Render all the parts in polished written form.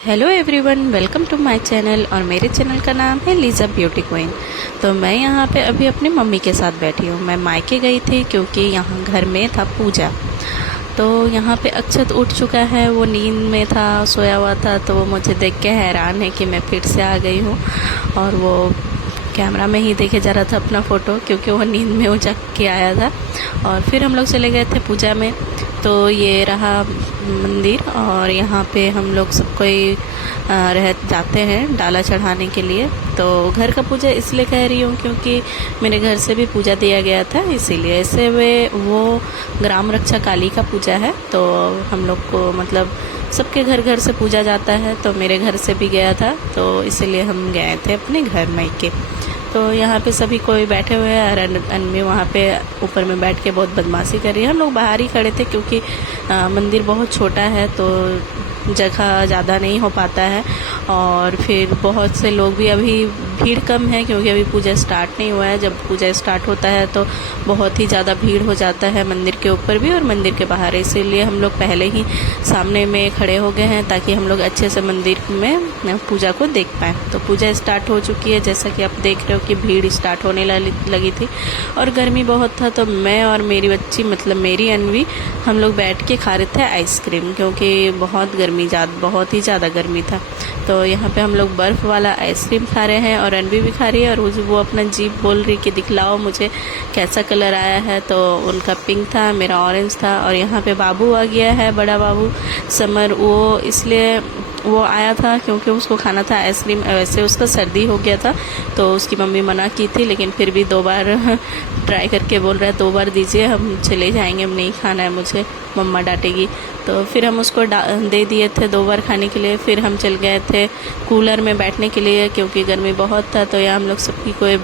Hello everyone, welcome to my channel. और मेरे channel का नाम है लीज़ा ब्यूटी क्वीन। तो मैं यहाँ पे अभी अपनी मम्मी के साथ बैठी हूँ। मैं मायके गई थी क्योंकि यहाँ घर में था पूजा। तो यहाँ पे अक्षत उठ चुका है, वो नींद में था, सोया हुआ था। तो वो मुझे देख के हैरान है कि मैं फिर से आ गई हूँ। और वो कैमरा में ही देखे जा रहा था अपना फ़ोटो, क्योंकि वो नींद में उजग के आया था। और फिर हम लोग चले गए थे पूजा में। तो ये रहा मंदिर, और यहाँ पे हम लोग सब कोई रह जाते हैं डाला चढ़ाने के लिए। तो घर का पूजा इसलिए कह रही हूँ क्योंकि मेरे घर से भी पूजा दिया गया था, इसीलिए। ऐसे वो ग्राम रक्षा काली का पूजा है। तो हम लोग को मतलब सबके घर घर से पूजा जाता है, तो मेरे घर से भी गया था, तो इसीलिए हम गए थे अपने घर मायके। तो यहाँ पे सभी कोई बैठे हुए हैं, और अनवी वहाँ पे ऊपर में बैठ के बहुत बदमाशी कर रही है। हम लोग बाहर ही खड़े थे क्योंकि मंदिर बहुत छोटा है, तो जगह ज़्यादा नहीं हो पाता है। और फिर बहुत से लोग भी, अभी भीड़ कम है क्योंकि अभी पूजा स्टार्ट नहीं हुआ है। जब पूजा स्टार्ट होता है तो बहुत ही ज़्यादा भीड़ हो जाता है मंदिर के ऊपर भी और मंदिर के बाहर। इसीलिए हम लोग पहले ही सामने में खड़े हो गए हैं ताकि हम लोग अच्छे से मंदिर में पूजा को देख पाएँ। तो पूजा स्टार्ट हो चुकी है, जैसा कि आप देख रहे हो कि भीड़ स्टार्ट होने लगी थी। और गर्मी बहुत था, तो मैं और मेरी बच्ची, मतलब मेरी अनवी, हम लोग बैठ के खा रहे थे आइसक्रीम, क्योंकि बहुत ही ज़्यादा गर्मी था। तो यहाँ पे हम लोग बर्फ़ वाला आइसक्रीम खा रहे हैं, और अनवी भी खा रही है। और वो अपना जीभ बोल रही कि दिखलाओ मुझे कैसा कलर आया है। तो उनका पिंक था, मेरा ऑरेंज था। और यहाँ पे बाबू आ गया है, बड़ा बाबू समर। वो इसलिए वो आया था क्योंकि उसको खाना था आइसक्रीम। वैसे उसका सर्दी हो गया था, तो उसकी मम्मी मना की थी, लेकिन फिर भी 2 बार ट्राई करके बोल रहा है 2 बार दीजिए, हम चले जाएंगे, हम नहीं खाना है मुझे, मम्मा डांटेगी। तो फिर हम उसको दे दिए थे 2 बार खाने के लिए। फिर हम चल गए थे कूलर में बैठने के लिए क्योंकि गर्मी बहुत था। तो यहाँ हम लोग सबकी कोई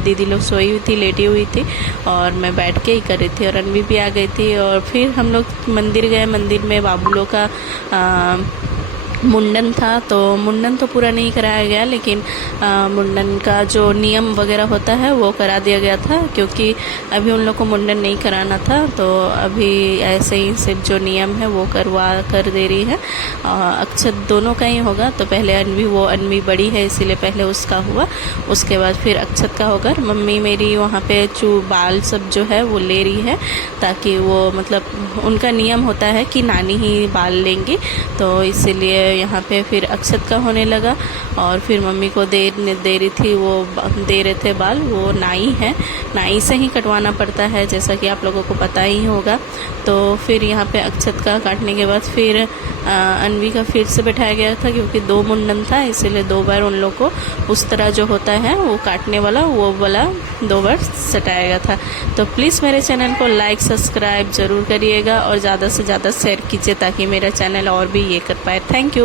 दीदी लोग सोई हुई थी, लेटी हुई थी, और मैं बैठ के ही कर रही थी। और अनवी भी आ गई थी। और फिर हम लोग मंदिर गए। मंदिर में बाबूलों का मुंडन था। तो मुंडन तो पूरा नहीं कराया गया, लेकिन मुंडन का जो नियम वगैरह होता है वो करा दिया गया था, क्योंकि अभी उन लोग को मुंडन नहीं कराना था। तो अभी ऐसे ही सिर्फ जो नियम है वो करवा कर दे रही है। अक्षत दोनों का ही होगा। तो पहले अनवी बड़ी है इसीलिए पहले उसका हुआ, उसके बाद फिर अक्षत का होगा। मम्मी मेरी वहाँ पे बाल सब जो है वो ले रही है, ताकि वो, मतलब उनका नियम होता है कि नानी ही बाल लेंगी। तो इसीलिए यहाँ पे फिर अक्षत का होने लगा। और फिर मम्मी को दे रही थी, वो दे रहे थे बाल। वो नाई है, नाई से ही कटवाना पड़ता है, जैसा कि आप लोगों को पता ही होगा। तो फिर यहाँ पे अक्षत का काटने के बाद फिर अनवी का फिर से बैठाया गया था, क्योंकि 2 मुंडन था, इसीलिए 2 बार उन लोग को उस तरह जो होता है वो काटने वाला, वो वाला 2 बार सटाया गया था। तो प्लीज़ मेरे चैनल को लाइक सब्सक्राइब ज़रूर करिएगा, और ज़्यादा से ज़्यादा शेयर कीजिए ताकि मेरा चैनल और भी ये कर पाए। Thank you.